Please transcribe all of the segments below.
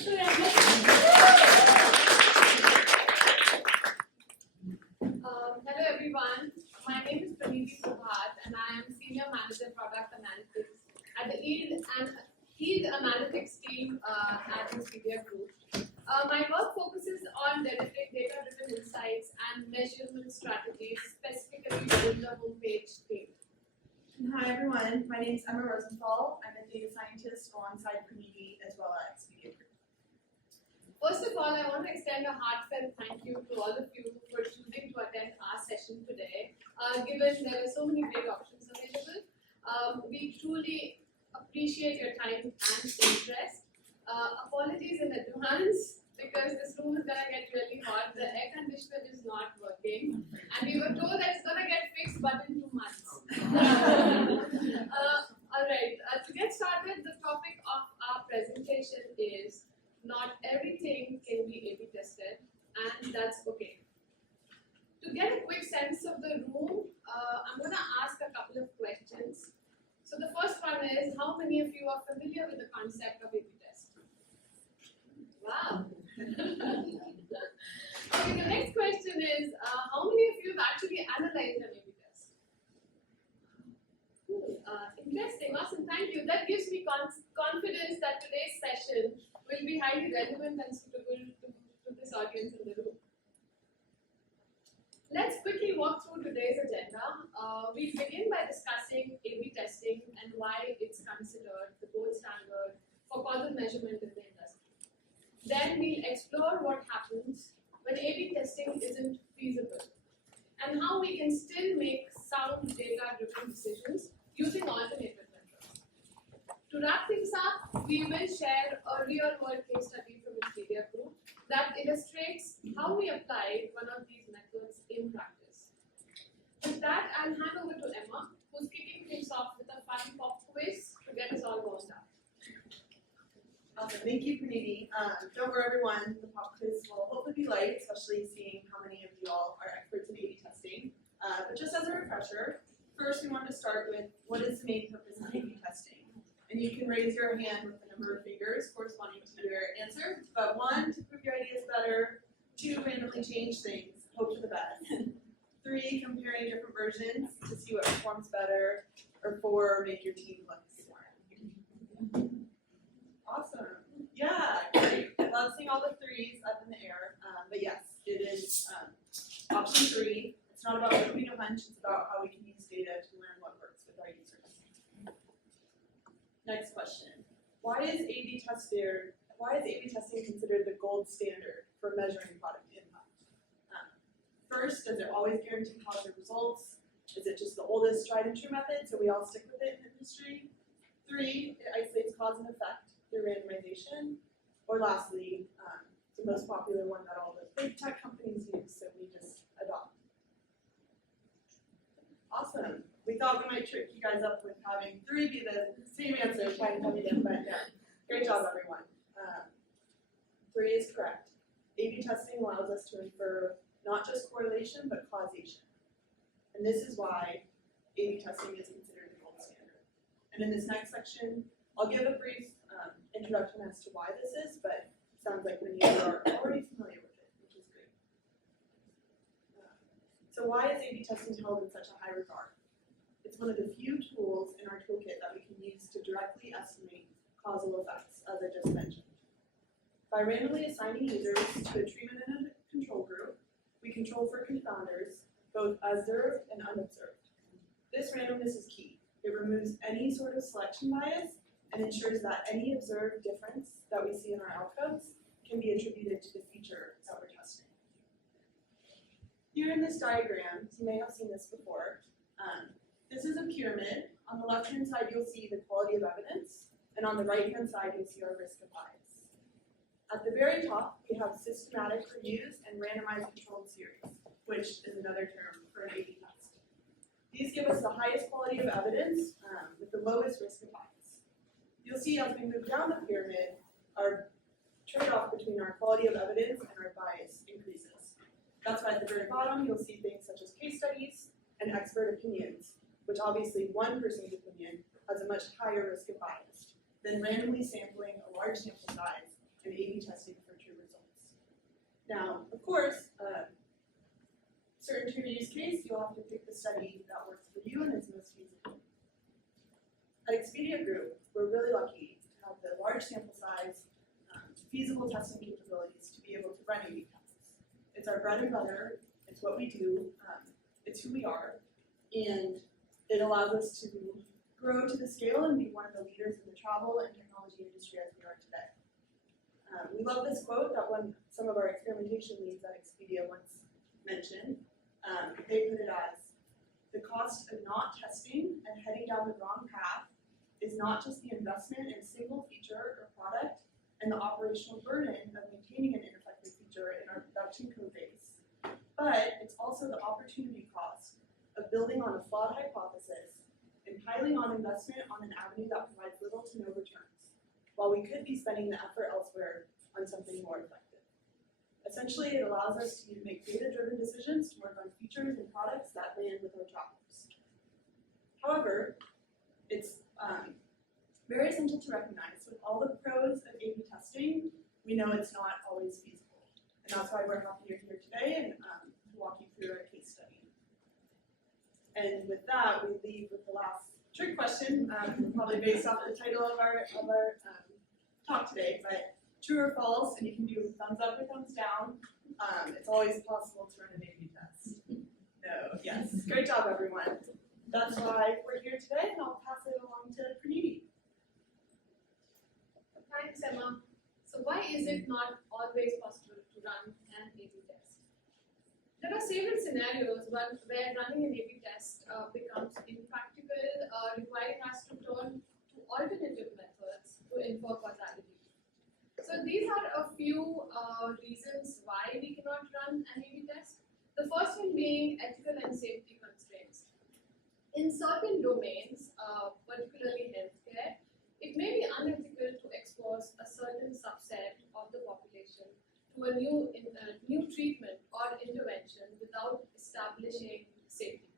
Hello everyone, my name is Pranidhi Prabhat and I am Senior Manager Product Analytics at the Yield Analytics team at Expedia Group. My work focuses on delivering data-driven insights and measurement strategies specifically within the homepage team. Hi everyone, my name is Emma Rosenthal. I'm a data scientist alongside Pranidhi as well at Expedia Group. First of all, I want to extend a heartfelt thank you to all of you for choosing to attend our session today. Given there are so many great options available, we truly appreciate your time and interest. Apologies in advance because this room is going to get really hot. The air conditioner is not working, and we were told that it's going to get fixed but in 2 months. Alright, to get started, the topic of our presentation is not everything can be A/B tested, and that's okay. To get a quick sense of the room, I'm going to ask a couple of questions. So the first one is, how many of you are familiar with the concept of A/B test? Wow. Okay, the next question is, how many of you have actually analyzed an A/B test? Interesting, awesome, thank you. That gives me confidence that today's session will be highly relevant and suitable to this audience in the room. Let's quickly walk through today's agenda. We begin by discussing A/B testing and why it's considered the gold standard for causal measurement in the industry. Then we'll explore what happens when A/B testing isn't feasible and how we can still make sound data-driven decisions using alternative methods. To wrap things up, we will share a real-world case study from Expedia Group that illustrates how we applied one of these methods in practice. With that, I'll hand over to Emma, who's kicking things off with a fun pop quiz to get us all warmed up. Awesome, thank you, Pranidhi. Don't worry, everyone. The pop quiz will hopefully be light, especially seeing how many of you all are experts in A/B testing. But just as a refresher, first we want to start with what is the main purpose of A/B testing. And you can raise your hand with the number of fingers corresponding to your answer. But 1, to prove your ideas better. 2, randomly change things, hope for the best. 3, comparing different versions to see what performs better. Or 4, make your team look smart. Awesome. Yeah, great. I love seeing all the 3s up in the air. But yes, it is option 3. It's not about proving a hunch, it's about how we can use data to learn what works with our users. Next question. Why is A/B testing considered the gold standard for measuring product impact? First, does it always guarantee positive results? Is it just the oldest tried and true method, so we all stick with it in the industry? 3, it isolates cause and effect through randomization. Or lastly, the most popular one that all the big tech companies use, so we just adopt. Awesome. We thought we might trick you guys up with having 3 be the same answer, trying to come in, but yeah. Great job, everyone. 3 is correct. A/B testing allows us to infer not just correlation, but causation. And this is why A/B testing is considered the gold standard. And in this next section, I'll give a brief introduction as to why this is, but it sounds like many of you are already familiar with it, which is great. So why is A/B testing held in such a high regard? It's one of the few tools in our toolkit that we can use to directly estimate causal effects, as I just mentioned. By randomly assigning users to a treatment and a control group, we control for confounders, both observed and unobserved. This randomness is key. It removes any sort of selection bias and ensures that any observed difference that we see in our outcomes can be attributed to the feature that we're testing. Here in this diagram, you may have seen this before. This is a pyramid. On the left-hand side, you'll see the quality of evidence, and on the right-hand side, you'll see our risk of bias. At the very top, we have systematic reviews and randomized controlled series, which is another term for an A/B test. These give us the highest quality of evidence with the lowest risk of bias. You'll see as we move down the pyramid, our trade-off between our quality of evidence and our bias increases. That's why at the very bottom, you'll see things such as case studies and expert opinions, which obviously one person's opinion has a much higher risk of bias than randomly sampling a large sample size and A/B testing for true results. Now, of course, certain to your use case, you'll have to pick the study that works for you and is most feasible. At Expedia Group, we're really lucky to have the large sample size, feasible testing capabilities to be able to run A/B tests. It's our bread and butter, it's what we do, it's who we are, and it allows us to grow to the scale and be one of the leaders in the travel and technology industry as we are today. We love this quote that some of our experimentation leads at Expedia once mentioned. They put it as, the cost of not testing and heading down the wrong path is not just the investment in a single feature or product and the operational burden of maintaining an ineffective feature in our production code base, but it's also the opportunity cost of building on a flawed hypothesis and piling on investment on an avenue that provides little to no returns, while we could be spending the effort elsewhere on something more effective. Essentially, it allows us to make data-driven decisions to work on features and products that land with our travelers. However, it's very essential to recognize with all the pros of A/B testing, we know it's not always feasible. And that's why we're happy you're here today and to walk you through our case study. And with that, we leave with the last trick question, probably based off the title of our talk today, but true or false, and you can do thumbs up or thumbs down. It's always possible to run an A/B test. No, yes. Great job, everyone. That's why we're here today, and I'll pass it along to Pranidhi. Thanks, Emma. So why is it not always possible to run an A/B test? There are several scenarios where running an A/B test becomes impractical, requiring us to turn to alternative methods to infer causality. So these are a few reasons why we cannot run an A/B test. The first one being ethical and safety constraints. In certain domains, particularly healthcare, it may be unethical to expose a certain subset of the population to a new treatment or intervention without establishing safety.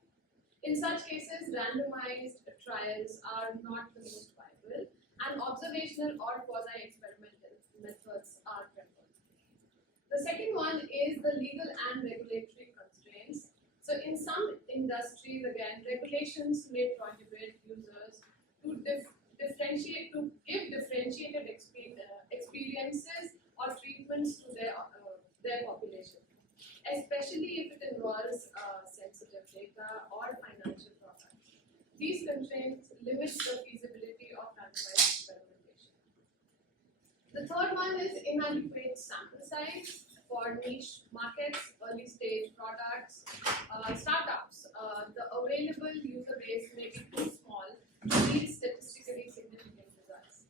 In such cases, randomized trials are not the most viable, and observational or quasi-experimental methods are preferred. The second one is the legal and regulatory constraints. So in some industries, again, regulations may prohibit users to give differentiated experiences or treatments to their population, especially if it involves sensitive data or financial products. These constraints limit the feasibility of randomized experimentation. The third one is inadequate sample size for niche markets, early stage products, startups. The available user base may be too small to yield statistically significant results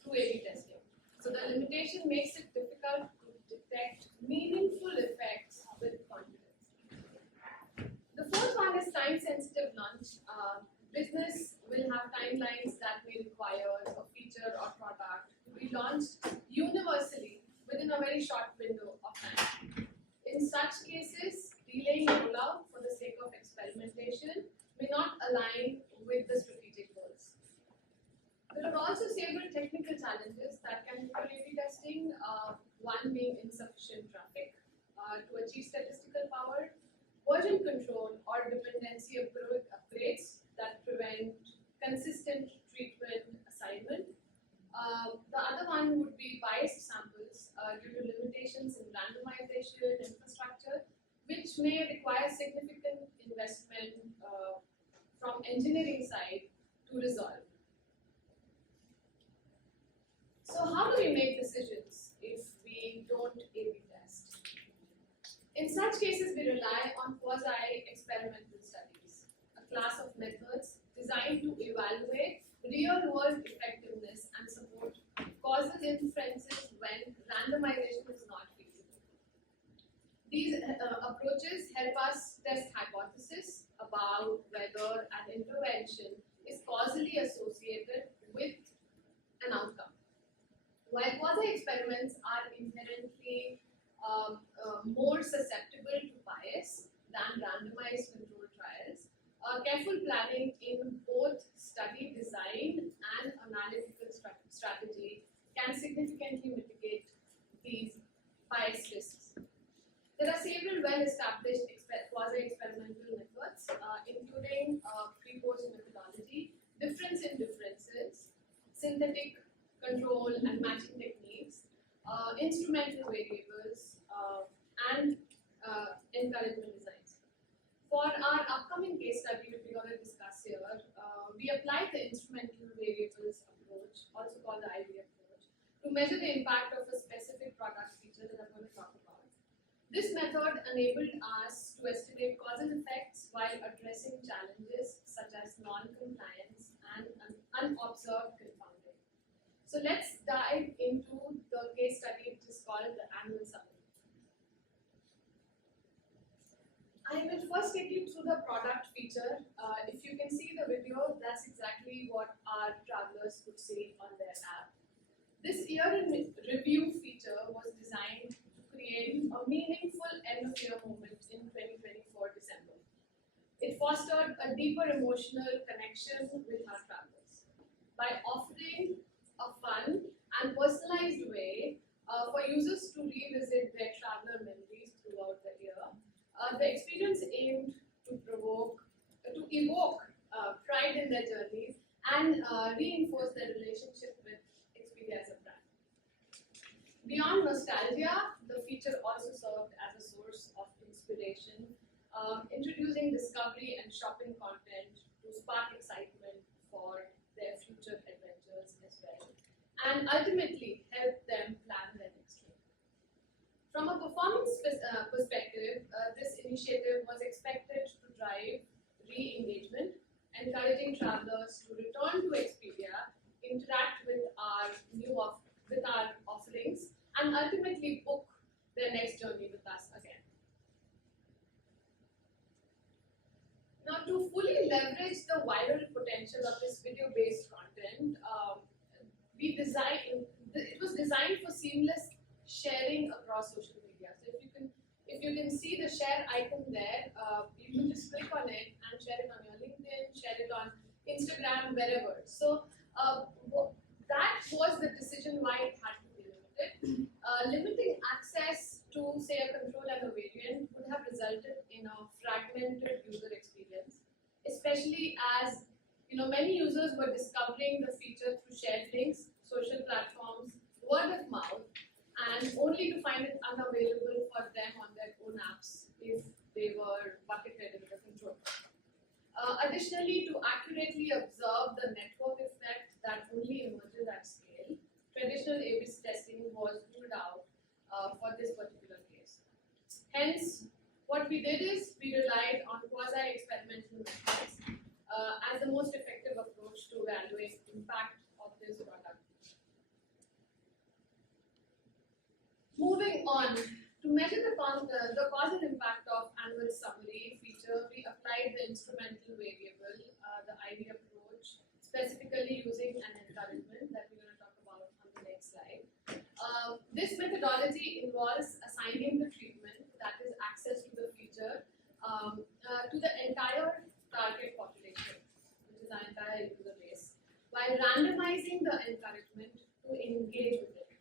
through A/B testing. So the limitation makes it difficult to detect meaningful effects with confidence. The fourth one is time-sensitive launch. Business will have timelines that may require a feature or product to be launched universally within a very short window of time. In such cases, delaying rollout for the sake of experimentation may not align with the strategic goals. There are also several technical challenges that can hinder A/B testing, one being insufficient traffic to achieve statistical power, version control or dependency upgrades that prevent consistent treatment assignment. The other one would be biased samples due to limitations in randomization infrastructure, which may require significant investment from engineering side to resolve. So how do we make decisions if we don't A/B test? In such cases, we rely on quasi-experimental studies, a class of methods designed to evaluate real-world effectiveness and support causal inferences when randomization is not feasible. These approaches help us test hypotheses about whether an intervention is causally associated with an outcome. While quasi-experiments are inherently more susceptible to bias than randomized controlled trials, careful planning in both study design and analytical strategy can significantly mitigate bias risks. There are several well-established quasi-experimental methods, including pre-post methodology, difference in differences, synthetic control and matching techniques, instrumental variables, and encouragement designs. For our upcoming case study which we're going to discuss here, we applied the instrumental variables approach, also called the IVA approach, to measure the impact of a specific product feature that I'm going to talk about. This method enabled us to estimate causal effects while addressing challenges such as non-compliance and unobserved confounding. So let's dive into the case study which is called the annual summary. I will first take you through the product feature. If you can see the video, that's exactly what our travelers could see on their app. This year in review feature was designed to create a meaningful end-of-year moment in 2024 December. It fostered a deeper emotional connection with our travelers by offering a fun and personalized way for users to revisit their traveler memories throughout the year. The experience aimed to evoke pride in their journeys and reinforce their relationship with Expedia as a brand. Beyond nostalgia, the feature also served as a source of inspiration, introducing discovery and shopping content to spark excitement for their future adventures as well, and ultimately help them plan their next trip. From a performance perspective, this initiative was expected to drive re-engagement, encouraging travelers to return to Expedia, interact with our offerings, and ultimately book their next journey with us again. Now, to fully leverage the wider potential of this video-based content, it was designed for seamless sharing across social media. So if you can see the share icon there, you can just click on it and share it on your LinkedIn, share it on Instagram, wherever. So that was the decision why it had to be limited. Limiting access to, say, a control and a variant would have resulted in a fragmented user experience, especially as many users were discovering the feature through shared links, social platforms, word of mouth, and only to find it unavailable for them on their own apps if they were bucketed in the control. Additionally, to accurately observe the network effect that only emerges at scale, traditional A/B testing was ruled out for this particular case. Hence, what we did is we relied on quasi-experimental methods as the most effective approach to evaluate impact of this product. Moving on, to measure the causal impact of annual summary feature, we applied the instrumental variable, the IV approach, specifically using an encouragement that we're going to talk about on the next slide. This methodology involves assigning the treatment, that is access to the feature, to the entire target population, which is our entire user base, while randomizing the encouragement to engage with it.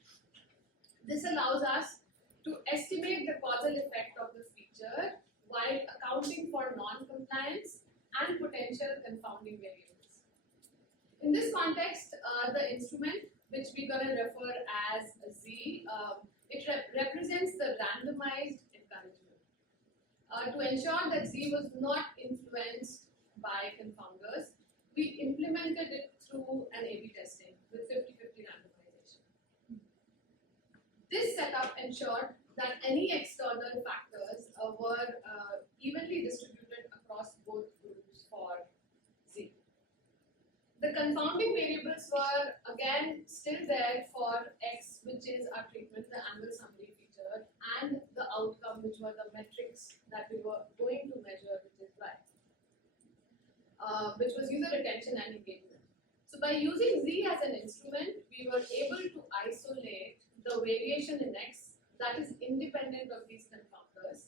This allows us to estimate the causal effect of the feature while accounting for non-compliance and potential confounding variables. In this context, the instrument, which we're going to refer as Z, it represents the randomized encouragement. To ensure that Z was not influenced by confounders, we implemented it through an A/B testing with 50-50 randomization. This setup ensured that any external factors were evenly distributed across both groups for Z. The confounding variables were again still there for X, which is our treatment, the annual summary feature, and the outcome, which were the metrics that we were going to measure, which is Y, which was user retention and engagement. So by using Z as an instrument, we were able to isolate the variation in X that is independent of these confounders,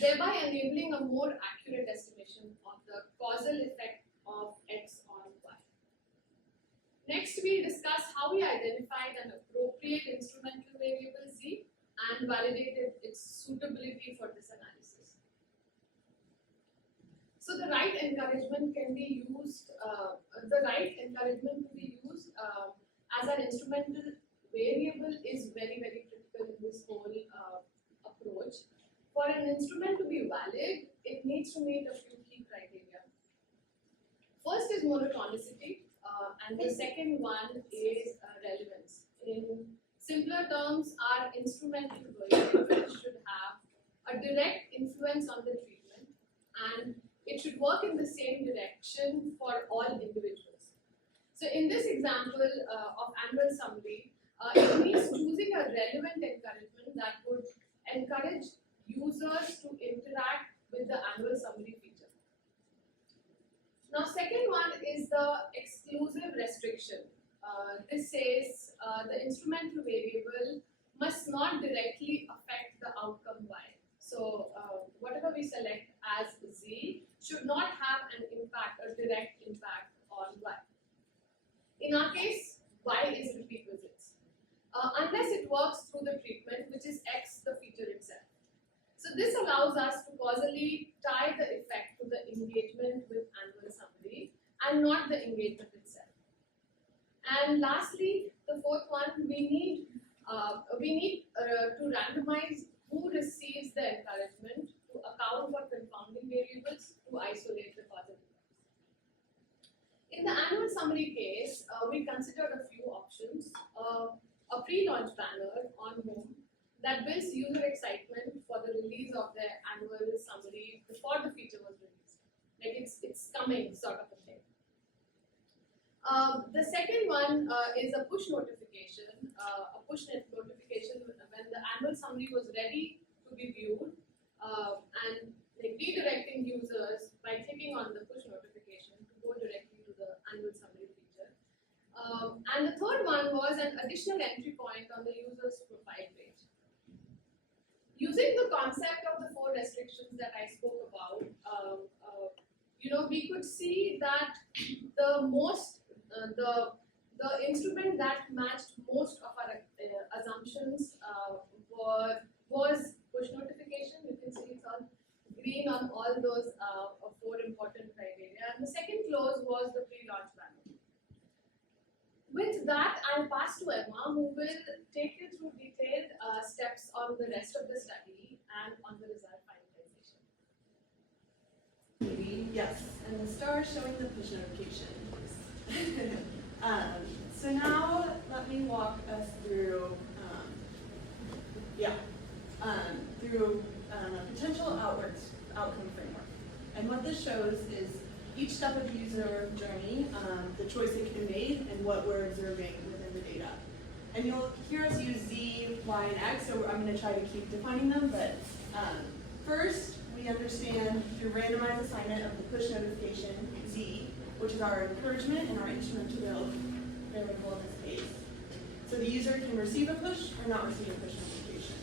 thereby enabling a more accurate estimation of the causal effect of X on Y. Next, we discuss how we identified an appropriate instrumental variable Z and validated its suitability for this analysis. So the right encouragement can be used, as an instrumental variable is very, very critical in this whole approach. For an instrument to be valid, it needs to meet a few key criteria. First is monotonicity, and the second one is relevance. In simpler terms, our instrumental variable should have a direct influence on the treatment, and it should work in the same direction for all individuals. So in this example of annual summary, it means choosing a relevant encouragement that would encourage users to interact with the annual summary feature. Now, second one is the exclusive restriction. This says the instrumental variable must not directly affect the outcome Y. So whatever we select as Z should not have an impact, a direct impact on Y. In our case, Y is repeat visits, unless it works through the treatment, which is X, the feature itself. So this allows us to causally tie the effect to the engagement with annual summary and not the engagement itself. And lastly, the fourth one, we need to randomize who receives the encouragement to account for confounding variables to isolate the causal effects. In the annual summary case, we considered a few options. A pre-launch banner on home that builds user excitement for the release of their annual summary before the feature was released. Like it's coming sort of a thing. The second one is a push notification. Notification when the annual summary was ready to be viewed, and like redirecting users by clicking on the push notification to go directly to the annual summary feature. And the third one was an additional entry point on the user's profile page. Using the concept of the 4 restrictions that I spoke about, we could see that the instrument that matched most of our assumptions was push notification. You can see it's all green on all those 4 important criteria. And the second clause was the pre-launch banner. With that, I'll pass to Emma, who will take you through detailed steps on the rest of the study and on the result finalization. Yes, and the star is showing the push notification. So now let me walk us through, a potential outcome framework. And what this shows is each step of the user journey, the choice it can be made, and what we're observing within the data. And you'll hear us use Z, Y, and X, so I'm going to try to keep defining them, but first, we understand through randomized assignment of the push notification, Z, which is our encouragement and our instrumental variable in this case. So the user can receive a push or not receive a push notification.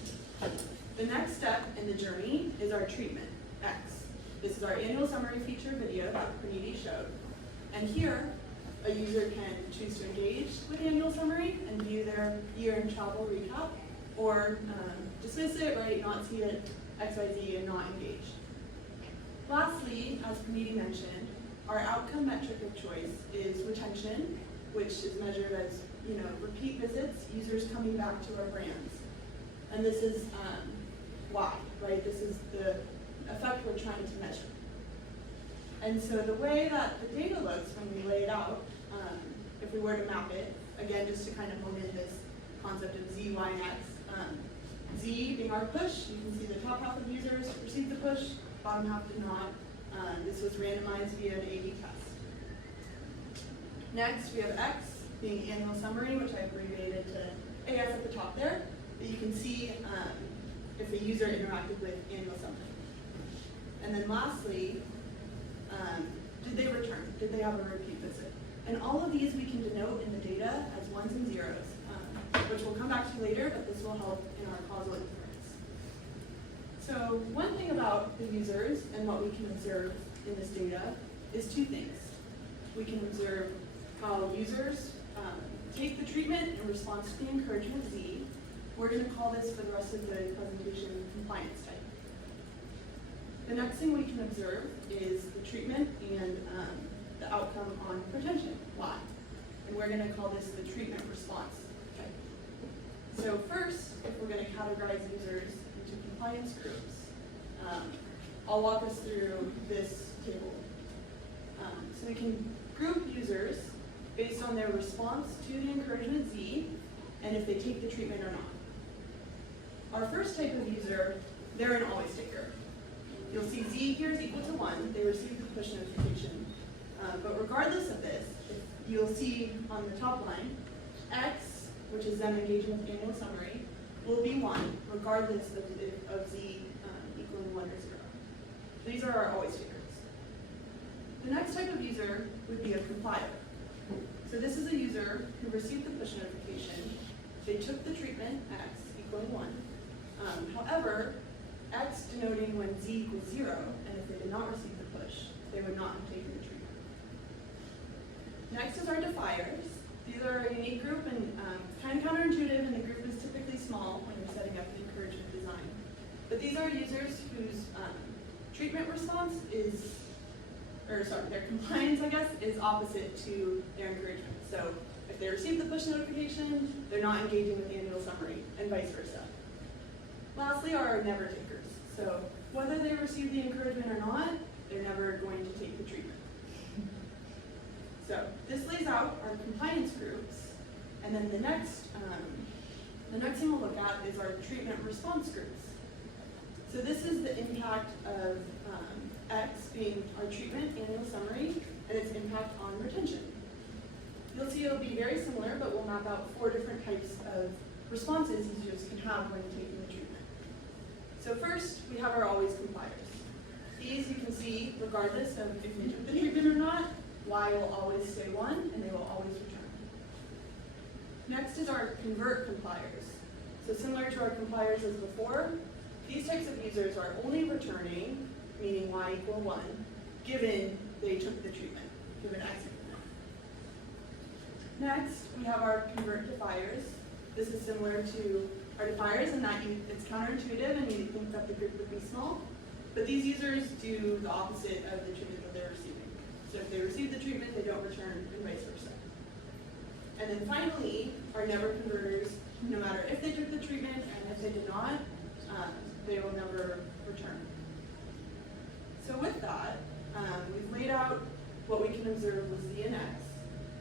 The next step in the journey is our treatment, X. This is our annual summary feature video that Pranidhi showed. And here, a user can choose to engage with the annual summary and view their year in travel recap, or dismiss it, right, not see it, XYZ, and not engage. Lastly, as Pranidhi mentioned, our outcome metric of choice is retention, which is measured as repeat visits, users coming back to our brands. And this is Y, right? This is the effect we're trying to measure. And so the way that the data looks when we lay it out, if we were to map it, again, just to kind of hone in this concept of Z, Y, and X. Z being our push, you can see the top half of users received the push, bottom half did not. This was randomized via an A/B test. Next, we have X being annual summary, which I abbreviated to AS at the top there, that you can see if the user interacted with annual summary. And then lastly, did they return? Did they have a repeat visit? And all of these we can denote in the data as ones and zeros, which we'll come back to later, but this will help in our causal inference. So one thing about the users and what we can observe in this data is 2 things. We can observe how users take the treatment in response to the encouragement Z, We're going to call this for the rest of the presentation compliance type. The next thing we can observe is the treatment and the outcome on retention, Y. And we're going to call this the treatment response type. So first, if we're going to categorize users into compliance groups, I'll walk us through this table. So we can group users based on their response to the encouragement Z and if they take the treatment or not. Our first type of user, they're an always taker. You'll see Z here is equal to 1. They receive the push notification. But regardless of this, you'll see on the top line, X, which is them engaging with the annual summary, will be 1 regardless of Z equaling 1 or 0. These are our always takers. The next type of user would be a complier. So this is a user who received the push notification. They took the treatment, X equaling 1. However, X denoting when Z equals 0, and if they did not receive the push, they would not have taken the treatment. Next is our defiers. These are a unique group and kind of counterintuitive, and the group is typically small when you're setting up the encouragement design. But these are users whose treatment response is, their compliance, I guess, is opposite to their encouragement. So if they receive the push notification, they're not engaging with the annual summary, and vice versa. Lastly are our never takers. So whether they receive the encouragement or not, they're never going to take the treatment. So this lays out our compliance groups, and then the next thing we'll look at is our treatment response groups. So this is the impact of X being our treatment annual summary and its impact on retention. You'll see it'll be very similar, but we'll map out 4 different types of responses users can have when taking the treatment. So first, we have our always compliers. These you can see, regardless of if they took the treatment or not, Y will always stay 1, and they will always return. Next is our convert compliers. So similar to our compliers as before, these types of users are only returning, meaning Y equal 1, given they took the treatment, given X equal 1. Next, we have our convert defiers. This is similar to our defiers in that it's counterintuitive and you think that the group would be small, but these users do the opposite of the treatment that they're receiving. So if they receive the treatment, they don't return, and vice versa. And then finally, our never converters, no matter if they took the treatment and if they did not, they will never return. So with that, we've laid out what we can observe with Z and X.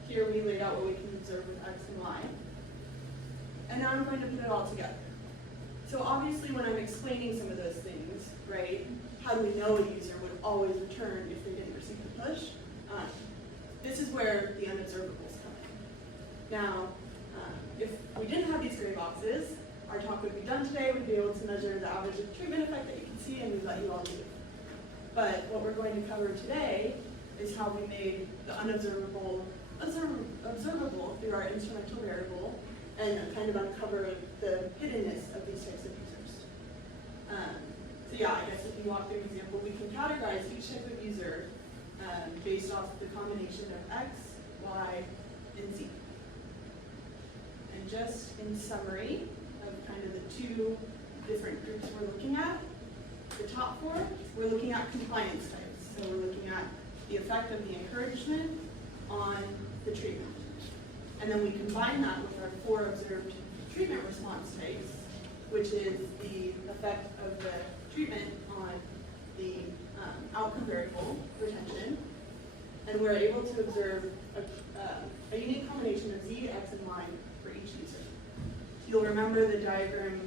Here we laid out what we can observe with X and Y. And now I'm going to put it all together. So obviously when I'm explaining some of those things, right, how do we know a user would always return if they didn't receive the push? This is where the unobservables come in. Now, if we didn't have these gray boxes, our talk would be done today. We'd be able to measure the average of treatment effect that you can see, and we'd let you all leave. But what we're going to cover today is how we made the unobservable observable through our instrumental variable and kind of uncover the hiddenness of these types of users. So yeah, I guess if you walk through an example, we can categorize each type of user based off the combination of X, Y, and Z. And just in summary of kind of the 2 different groups we're looking at, the top 4, we're looking at compliance types. So we're looking at the effect of the encouragement on the treatment. And then we combine that with our 4 observed treatment response types, which is the effect of the treatment on the outcome variable, retention. And we're able to observe a unique combination of Z, X, and Y for each user. You'll remember the diagram,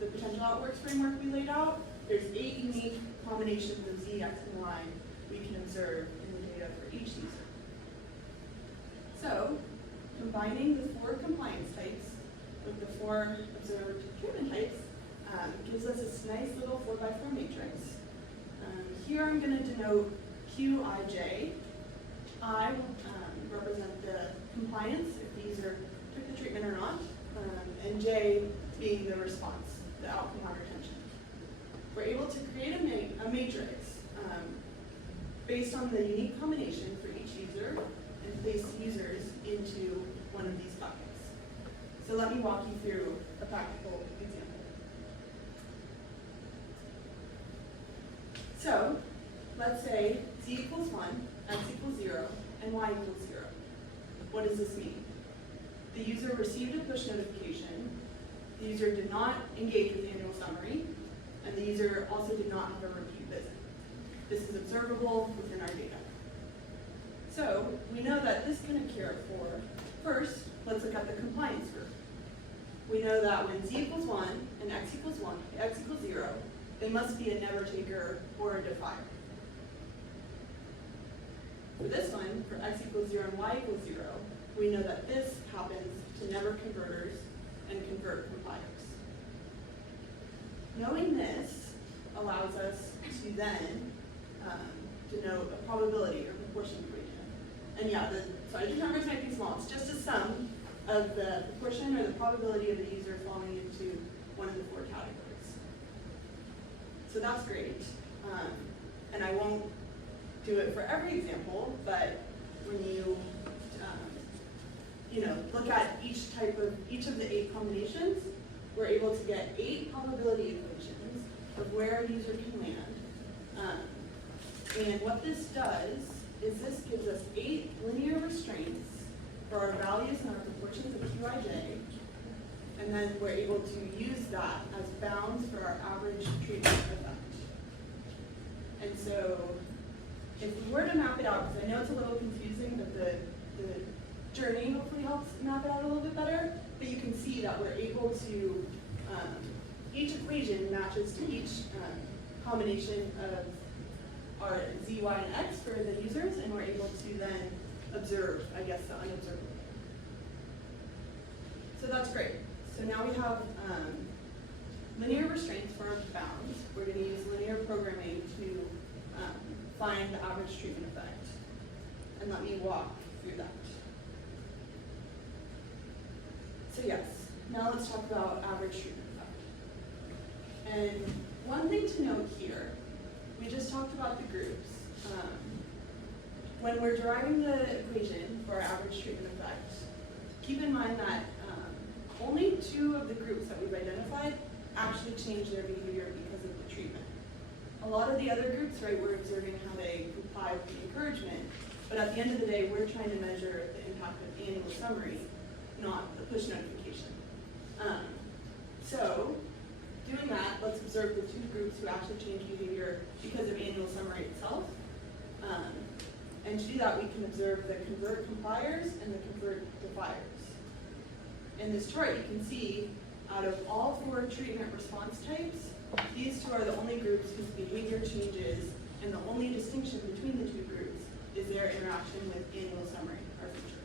the potential outworks framework we laid out. There's 8 unique combinations of Z, X, and Y we can observe in the data for each user. So, combining the 4 compliance types with the 4 observed treatment types gives us this nice little 4x4 matrix. Here I'm going to denote Qij. I will represent the compliance, if the user took the treatment or not, and J being the response, the outcome on retention. We're able to create a matrix based on the unique combination for each user and place users into one of these buckets. So So let me walk you through a practical example. So let's say z equals 1, x equals 0, and y equals 0. What does this mean? The user received a push notification, the user did not engage with the annual summary, and the user also did not have a repeat visit. This is observable within our data. So we know that this can account for, first, let's look at the compliance group. We know that when z equals 1 and x equals 0, they must be a never taker or a defier. For this one, for x equals 0 and y equals 0, we know that this happens to never converters and convert compliers. Knowing this allows us to then denote a probability or proportion equation. And yeah, so the numbers might be small. It's just a sum of the proportion or the probability of the user falling into one of the 4 categories. So that's great. And I won't do it for every example, but when you look at each of the 8 combinations, we're able to get 8 probability equations of where a user can land. And what this does is this gives us 8 linear restraints for our values and our proportions of Qij, and then we're able to use that as bounds for our average treatment effect. And so if we were to map it out, because I know it's a little confusing, but the journey hopefully helps map it out a little bit better, but you can see that we're able to, each equation matches to each combination of our z, y, and x for the users, and we're able to then observe, I guess, the unobservable. So that's great. So now we have linear restraints for our bounds. We're going to use linear programming to find the average treatment effect. And let me walk through that. So yes, now let's talk about average treatment effect. And one thing to note here, we just talked about the groups. When we're deriving the equation for our average treatment effect, keep in mind that only 2 of the groups that we've identified actually change their behavior because of the treatment. A lot of the other groups, right, we're observing how they comply with the encouragement, but at the end of the day, we're trying to measure the impact of annual summary, not the push notification. So, doing that, let's observe the 2 groups who actually change behavior because of annual summary itself. And to do that, we can observe the convert compliers and the convert defiers. In this chart, you can see out of all 4 treatment response types, these 2 are the only groups whose behavior changes, and the only distinction between the 2 groups is their interaction with annual summary, our feature.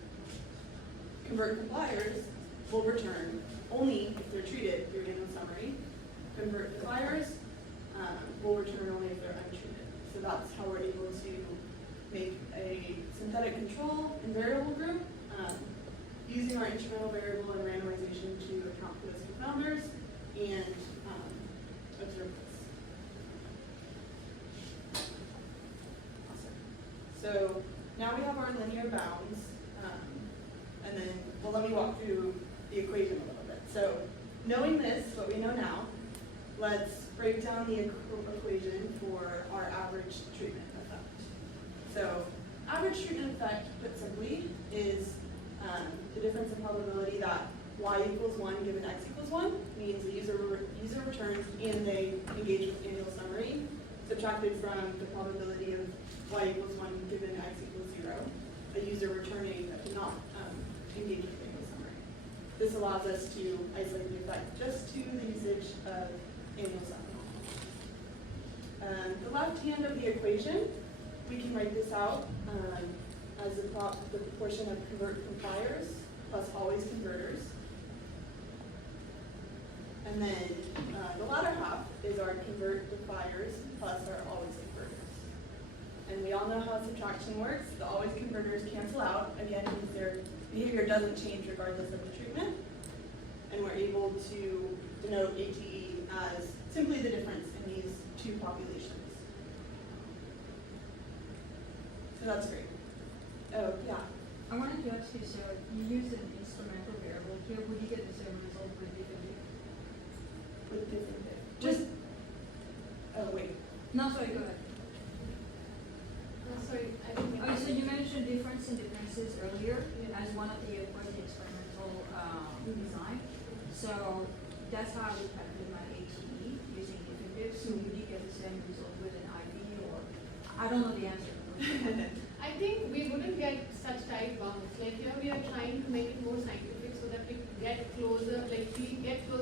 Convert compliers will return only if they're treated through annual summary. Convert defiers will return only if they're untreated. So that's how we're able to make a synthetic control and variable group using our instrumental variable and randomization to account for those confounders and observe this. Awesome. So now we have our linear bounds, and then, well, let me walk through the equation a little bit. So knowing this, what we know now, let's break down the equation for our average treatment effect. So average treatment effect, put simply, is the difference in probability that y equals 1 given x equals 1 means the user returns and they engage with annual summary, subtracted from the probability of y equals 1 given x equals 0, a user returning that did not engage with annual summary. This allows us to isolate the effect just to the usage of annual summary. The left hand of the equation, we can write this out as the proportion of convert compliers plus always converters. And then the latter half is our convert defiers plus our always converters. And we all know how subtraction works. The always converters cancel out, again, because their behavior doesn't change regardless of the treatment. And we're able to denote ATE as simply the difference in these 2 populations. So that's great. Oh, yeah. I wanted to ask you, so you use an instrumental variable here. Would you get the design. So that's how I would calculate my ATE using definitive. So you did get the same result with an IV, or I don't know the answer. I think we wouldn't get such tight bounds. Like here we are trying to make it more scientific so that we get closer,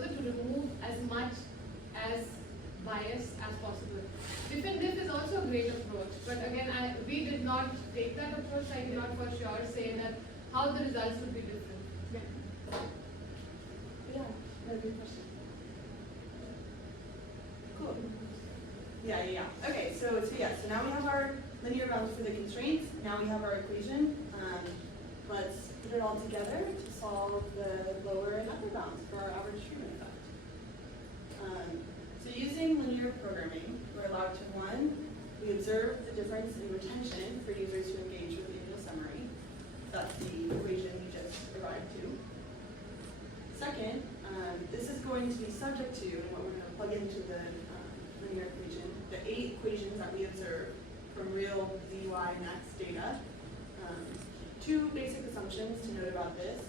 to remove as much as bias as possible. Diff and diff is also a great approach, but again, we did not take that approach. I cannot for sure say that how the results would be different. Yeah, no, good question. Cool. Yeah. Okay, so now we have our linear bounds for the constraints. Now we have our equation. Let's put it all together to solve the lower and upper bounds for our average treatment effect. So using linear programming, we're allowed to, one, we observe the difference in retention for users who engage with the initial summary. That's the equation we just arrived to. Second, this is going to be subject to, and what we're going to plug into the linear equation, the 8 equations that we observe from real z, y, and x data. 2 basic assumptions to note about this.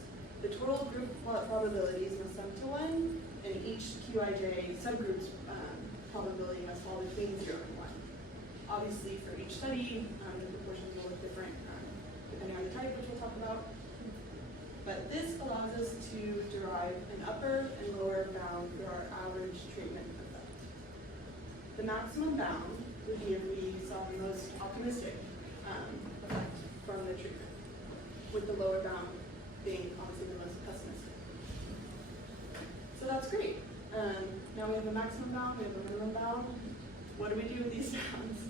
The total group probabilities must sum to 1, and each QIJ subgroup's probability must fall between 0 and 1. Obviously, for each study, the proportions will look different depending on the type, which we'll talk about. But this allows us to derive an upper and lower bound for our average treatment effect. The maximum bound would be if we saw the most optimistic effect from the treatment, with the lower bound being obviously the most pessimistic. So that's great. Now we have a maximum bound, we have a minimum bound. What do we do with these bounds?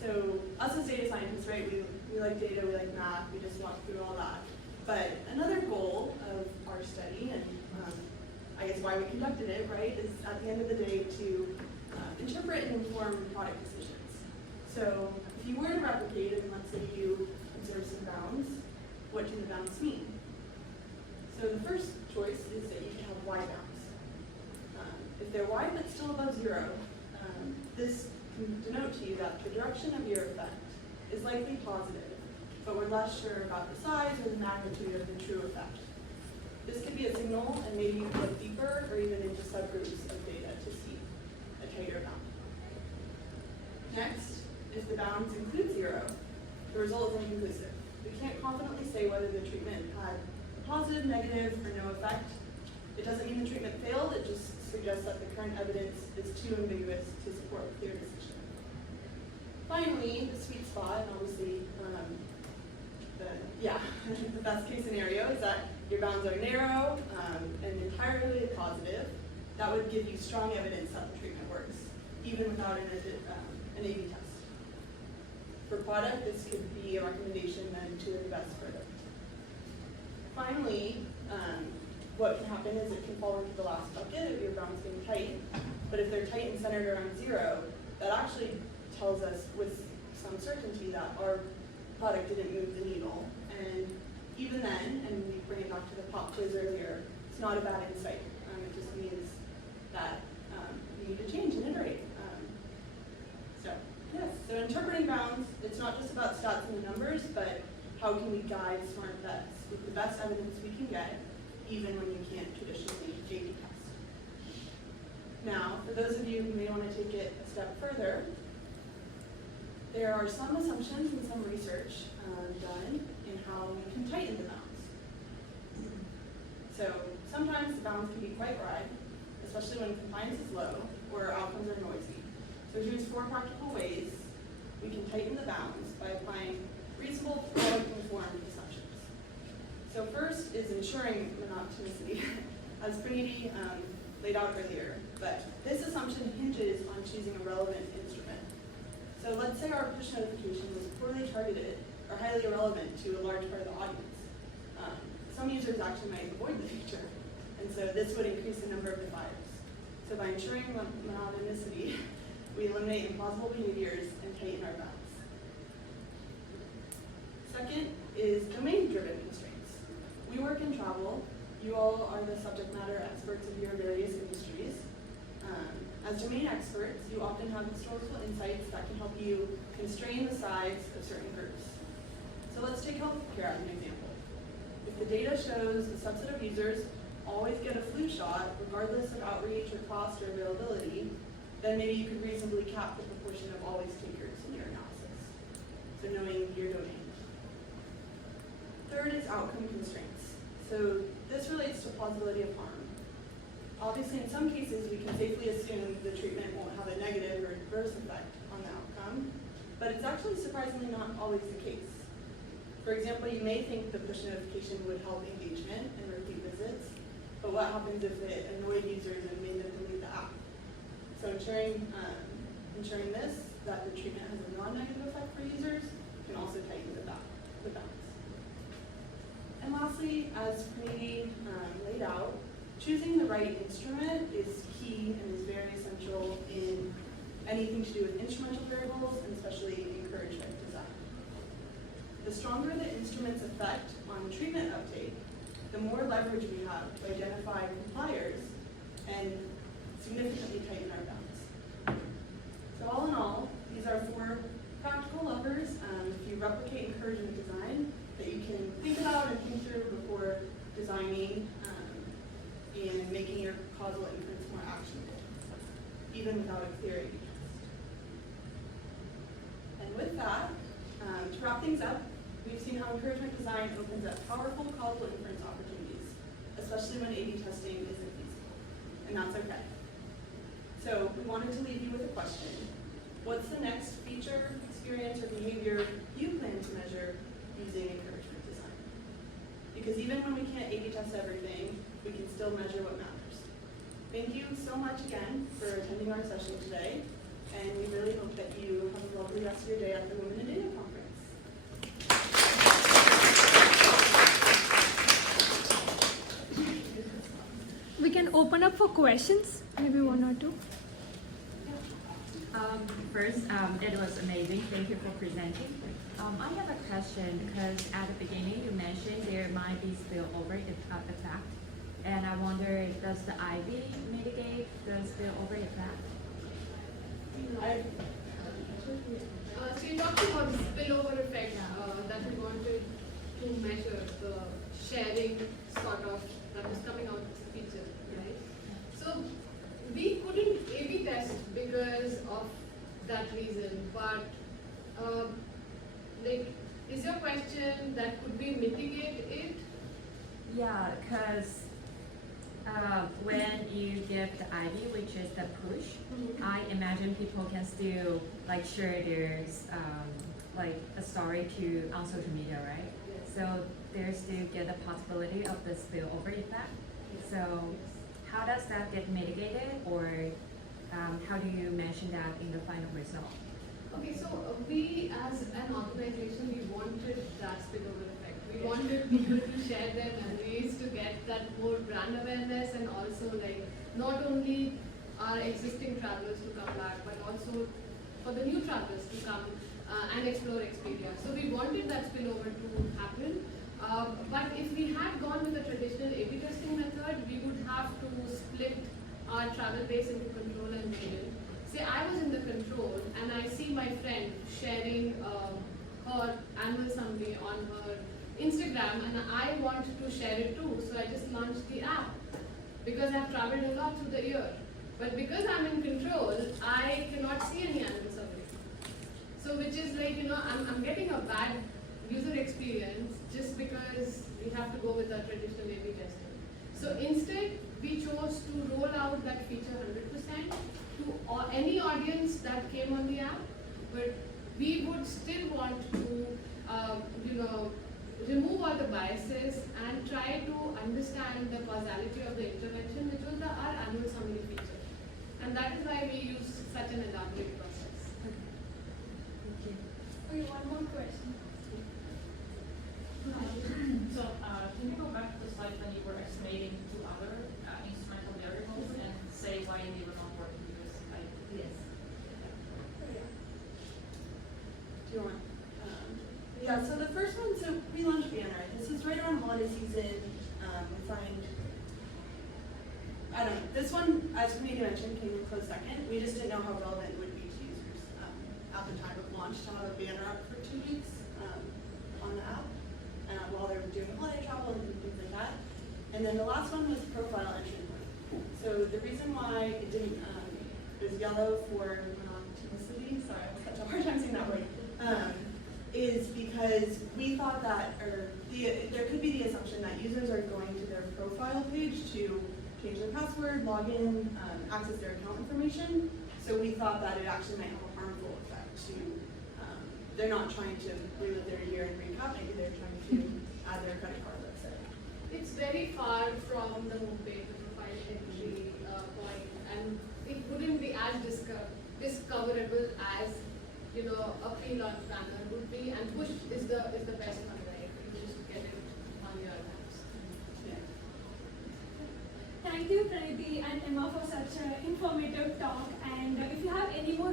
So us as data scientists, right, we like data, we like math, we just walk through all that. But another goal of our study, and I guess why we conducted it, right, is at the end of the day to interpret and inform product decisions. So if you were to replicate, and let's say you observe some bounds, what do the bounds mean? So the first choice is that you can have y bounds. If they're y but still above 0, this can denote to you that the direction of your effect is likely positive, but we're less sure about the size or the magnitude of the true effect. This could be a signal, and maybe you can look deeper or even into subgroups of data to see a tighter bound. Next, if the bounds include 0, the result is inconclusive. We can't confidently say whether the treatment had a positive, negative, or no effect. It doesn't mean the treatment failed, it just suggests that the current evidence is too ambiguous to support a clear decision. Finally, the sweet spot, and obviously the best case scenario is that your bounds are narrow and entirely positive. That would give you strong evidence that the treatment works, even without an A/B test. For product, this could be a recommendation then to invest further. Finally, what can happen is it can fall into the last bucket of your bounds being tight, but if they're tight and centered around 0, that actually tells us with some certainty that our product didn't move the needle. And even then, and we bring it back to the pop quiz earlier, it's not a bad insight. It just means that you need to change and iterate. So interpreting bounds, it's not just about stats and the numbers, but how can we guide smart bets with the best evidence we can get, even when you can't traditionally A/B test. Now, for those of you who may want to take it a step further, there are some assumptions and some research done in how we can tighten the bounds. So sometimes the bounds can be quite wide, especially when compliance is low or outcomes are noisy. So here's 4 practical ways we can tighten the bounds by applying reasonable product-informed assumptions. So first is ensuring monotonicity, as Pranidhi laid out earlier. But this assumption hinges on choosing a relevant instrument. So let's say our push notification was poorly targeted or highly irrelevant to a large part of the audience. Some users actually might avoid the feature, and so this would increase the number of defiers. So by ensuring monotonicity, we eliminate implausible behaviors and tighten our bounds. Second is domain-driven constraints. We work in travel. You all are the subject matter experts of your various industries. As domain experts, you often have historical insights that can help you constrain the size of certain groups. So let's take healthcare as an example. If the data shows a subset of users always get a flu shot, regardless of outreach or cost or availability, then maybe you could reasonably cap the proportion of always takers in your analysis. So knowing your domain. Third is outcome constraints. So this relates to plausibility of harm. Obviously, in some cases, we can safely assume the treatment won't have a negative or adverse effect on the outcome, but it's actually surprisingly not always the case. For example, you may think the push notification would help engagement and repeat visits, but what happens if it annoyed users and made them delete the app? So ensuring this, that the treatment has a non-negative effect for users, can also tighten the balance. And lastly, as Pranidhi laid out, choosing the right instrument is key and is very essential in anything to do with instrumental variables, and especially encouragement design. The stronger the instrument's effect on treatment uptake, the more leverage we have to identify compliers and significantly tighten our bounds. So all in all, these are 4 practical levers. If you replicate encouragement design, that you can think about and think through before designing and making your causal inference more actionable, even without a clear A/B test. And with that, to wrap things up, we've seen how encouragement design opens up powerful causal inference opportunities, especially when A/B testing isn't feasible, and that's okay. So we wanted to leave you with a question. What's the next feature, experience, or behavior you plan to measure using encouragement design? Because even when we can't A/B test everything, we can still measure what matters. Thank you so much again for attending our session today, and we really hope that you have a lovely rest of your day at the Women in Data Conference. We can open up for questions, maybe 1 or 2. First, it was amazing. Thank you for presenting. I have a question because at the beginning you mentioned there might be spillover effect, and I wonder, does the IV mitigate the spillover effect? So you talked about the spillover effect that we wanted to measure, the sharing sort of that was coming out of the feature, right? So we couldn't A/B test because of that reason, but is your question that could we mitigate it? Yeah, because when you give the IV, which is the push, I imagine people can still like share their like a story on social media, right? Yes. So there's still get the possibility of the spillover effect. So how does that get mitigated, or how do you mention that in the final result? Okay, so we as an organization, we wanted that spillover effect. We wanted people to share their memories, to get that more brand awareness, and also like not only our existing travelers to come back, but also for the new travelers to come and explore Expedia. So we wanted that spillover to happen. But if we had gone with the traditional A/B testing method, we would have to split our travel base into control and maiden. Say I was in the control and I see my friend sharing her annual summary on her Instagram, and I want to share it too. So I just launched the app because I've traveled a lot through the year. But because I'm in control, I cannot see any annual summary. So which is like, I'm getting a bad user experience just because we have to go with our traditional A/B testing. So instead, we chose to roll out that feature 100% to any audience that came on the app, but we would still want to, remove all the biases and try to understand the causality of the intervention, which was our annual summary feature. And that is why we use such an elaborate process. Okay, one more question. So, can you go back to the slide when you were estimating 2 other instrumental variables and say why they were not working? Because Yes. Do you want? Yeah, so the first one, so we launched Banner. This is right around holiday season. We find, I don't know, this one, as Pranidhi mentioned, came in close second. We just didn't know how relevant it would be to users at the time of launch to have a banner up for 2 weeks on the app. while they're doing holiday travel and things like that. And then the last one was profile entry point. So the reason why it didn't, it was yellow for monotonicity, sorry, I had a hard time saying that word, is because we thought that, there could be the assumption that users are going to their profile page to change their password, log in, access their account information. So we thought that it actually might have a harmful effect to, they're not trying to relive their year and recap, maybe they're trying to add their credit card, let's say. It's very far from the homepage, the profile entry point, and it wouldn't be as discoverable as, you know, a pre-launch banner would be, and push is the best one, right? You just get it on your apps. Thank you, Pranidhi and Emma, for such an informative talk. And if you have any more